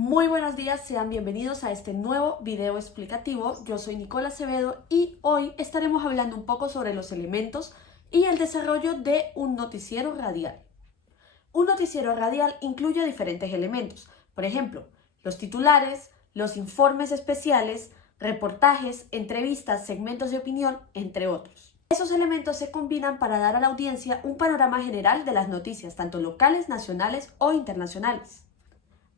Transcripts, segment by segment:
Muy buenos días, sean bienvenidos a este nuevo video explicativo. Yo soy Nicola Acevedo y hoy estaremos hablando un poco sobre los elementos y el desarrollo de un noticiero radial. Un noticiero radial incluye diferentes elementos, por ejemplo, los titulares, los informes especiales, reportajes, entrevistas, segmentos de opinión, entre otros. Esos elementos se combinan para dar a la audiencia un panorama general de las noticias, tanto locales, nacionales o internacionales.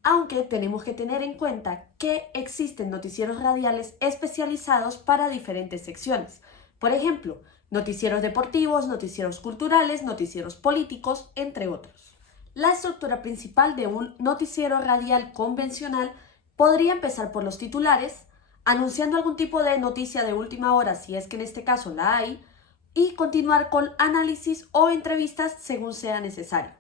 Aunque tenemos que tener en cuenta que existen noticieros radiales especializados para diferentes secciones. Por ejemplo, noticieros deportivos, noticieros culturales, noticieros políticos, entre otros. La estructura principal de un noticiero radial convencional podría empezar por los titulares, anunciando algún tipo de noticia de última hora, si es que en este caso la hay, y continuar con análisis o entrevistas según sea necesario.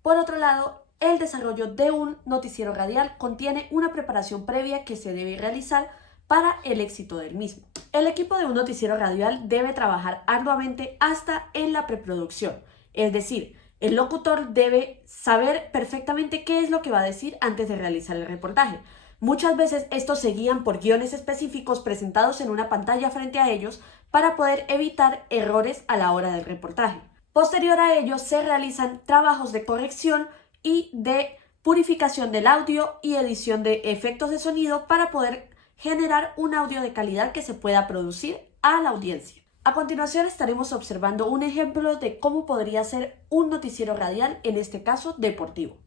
Por otro lado, el desarrollo de un noticiero radial contiene una preparación previa que se debe realizar para el éxito del mismo. El equipo de un noticiero radial debe trabajar arduamente hasta en la preproducción, es decir, el locutor debe saber perfectamente qué es lo que va a decir antes de realizar el reportaje. Muchas veces estos se guían por guiones específicos presentados en una pantalla frente a ellos para poder evitar errores a la hora del reportaje. Posterior a ello se realizan trabajos de corrección y de purificación del audio y edición de efectos de sonido para poder generar un audio de calidad que se pueda producir a la audiencia. A continuación estaremos observando un ejemplo de cómo podría ser un noticiero radial, en este caso deportivo.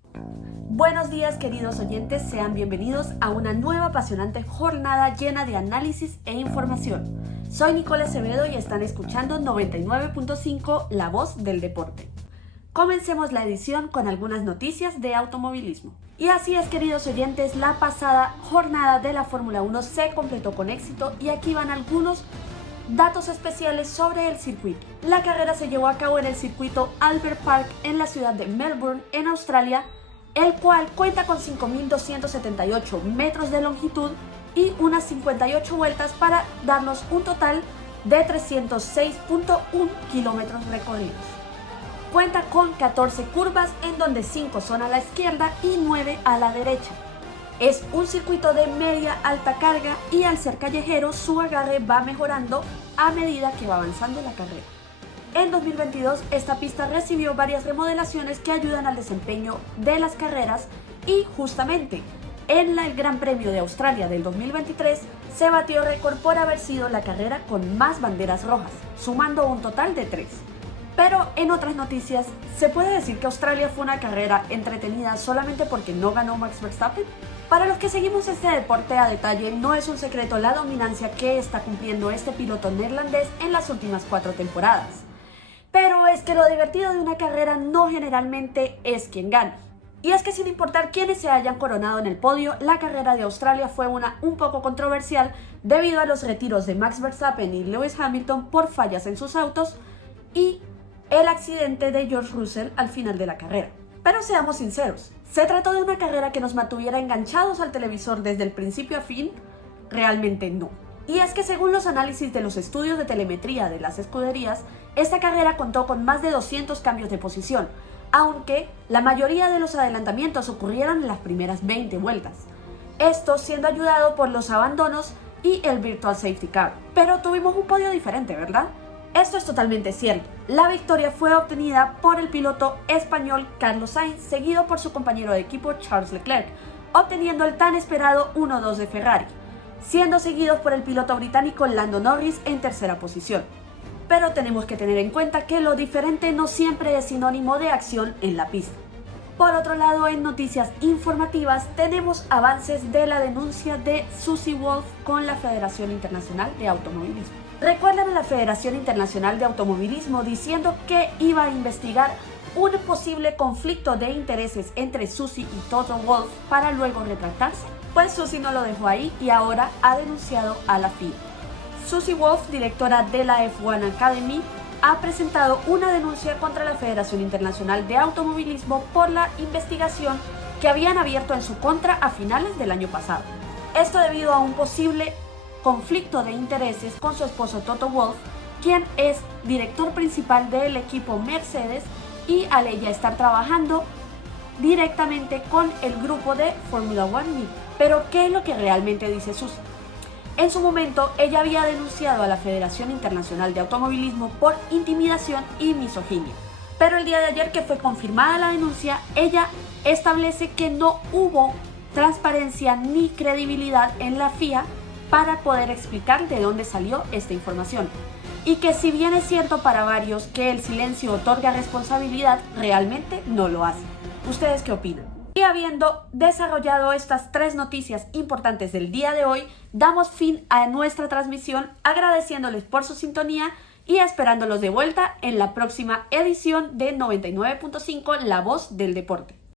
Buenos días, queridos oyentes, sean bienvenidos a una nueva apasionante jornada llena de análisis e información. Soy Nicola Acevedo y están escuchando 99.5 La Voz del Deporte. Comencemos la edición con algunas noticias de automovilismo. Y así es, queridos oyentes, la pasada jornada de la Fórmula 1 se completó con éxito y aquí van algunos datos especiales sobre el circuito. La carrera se llevó a cabo en el circuito Albert Park en la ciudad de Melbourne, en Australia, el cual cuenta con 5.278 metros de longitud y unas 58 vueltas para darnos un total de 306.1 kilómetros recorridos. Cuenta con 14 curvas en donde 5 son a la izquierda y 9 a la derecha. Es un circuito de media alta carga y al ser callejero su agarre va mejorando a medida que va avanzando la carrera. En 2022 esta pista recibió varias remodelaciones que ayudan al desempeño de las carreras y justamente en el Gran Premio de Australia del 2023 se batió récord por haber sido la carrera con más banderas rojas, sumando un total de 3. Pero en otras noticias, ¿se puede decir que Australia fue una carrera entretenida solamente porque no ganó Max Verstappen? Para los que seguimos este deporte a detalle, no es un secreto la dominancia que está cumpliendo este piloto neerlandés en las últimas 4 temporadas. Pero es que lo divertido de una carrera no generalmente es quien gana. Y es que sin importar quiénes se hayan coronado en el podio, la carrera de Australia fue una un poco controversial debido a los retiros de Max Verstappen y Lewis Hamilton por fallas en sus autos y el accidente de George Russell al final de la carrera. Pero seamos sinceros, ¿se trató de una carrera que nos mantuviera enganchados al televisor desde el principio a fin? Realmente no. Y es que según los análisis de los estudios de telemetría de las escuderías, esta carrera contó con más de 200 cambios de posición, aunque la mayoría de los adelantamientos ocurrieron en las primeras 20 vueltas. Esto siendo ayudado por los abandonos y el Virtual Safety Car. Pero tuvimos un podio diferente, ¿verdad? Esto es totalmente cierto. La victoria fue obtenida por el piloto español Carlos Sainz, seguido por su compañero de equipo Charles Leclerc, obteniendo el tan esperado 1-2 de Ferrari, siendo seguidos por el piloto británico Lando Norris en tercera posición. Pero tenemos que tener en cuenta que lo diferente no siempre es sinónimo de acción en la pista. Por otro lado, en noticias informativas tenemos avances de la denuncia de Susie Wolff con la Federación Internacional de Automovilismo. Recuerdan a la Federación Internacional de Automovilismo diciendo que iba a investigar un posible conflicto de intereses entre Susie y Toto Wolff para luego retractarse. Pues Susie no lo dejó ahí y ahora ha denunciado a la FIA. Susie Wolff, directora de la F1 Academy, ha presentado una denuncia contra la Federación Internacional de Automovilismo por la investigación que habían abierto en su contra a finales del año pasado. Esto debido a un posible conflicto de intereses con su esposo Toto Wolff, quien es director principal del equipo Mercedes y al ella estar trabajando directamente con el grupo de Formula One NIP. Pero ¿qué es lo que realmente dice Susi? En su momento, ella había denunciado a la Federación Internacional de Automovilismo por intimidación y misoginia. Pero el día de ayer, que fue confirmada la denuncia, ella establece que no hubo transparencia ni credibilidad en la FIA para poder explicar de dónde salió esta información. Y que si bien es cierto para varios que el silencio otorga responsabilidad, realmente no lo hace. ¿Ustedes qué opinan? Y habiendo desarrollado estas 3 noticias importantes del día de hoy, damos fin a nuestra transmisión agradeciéndoles por su sintonía y esperándolos de vuelta en la próxima edición de 99.5 La Voz del Deporte.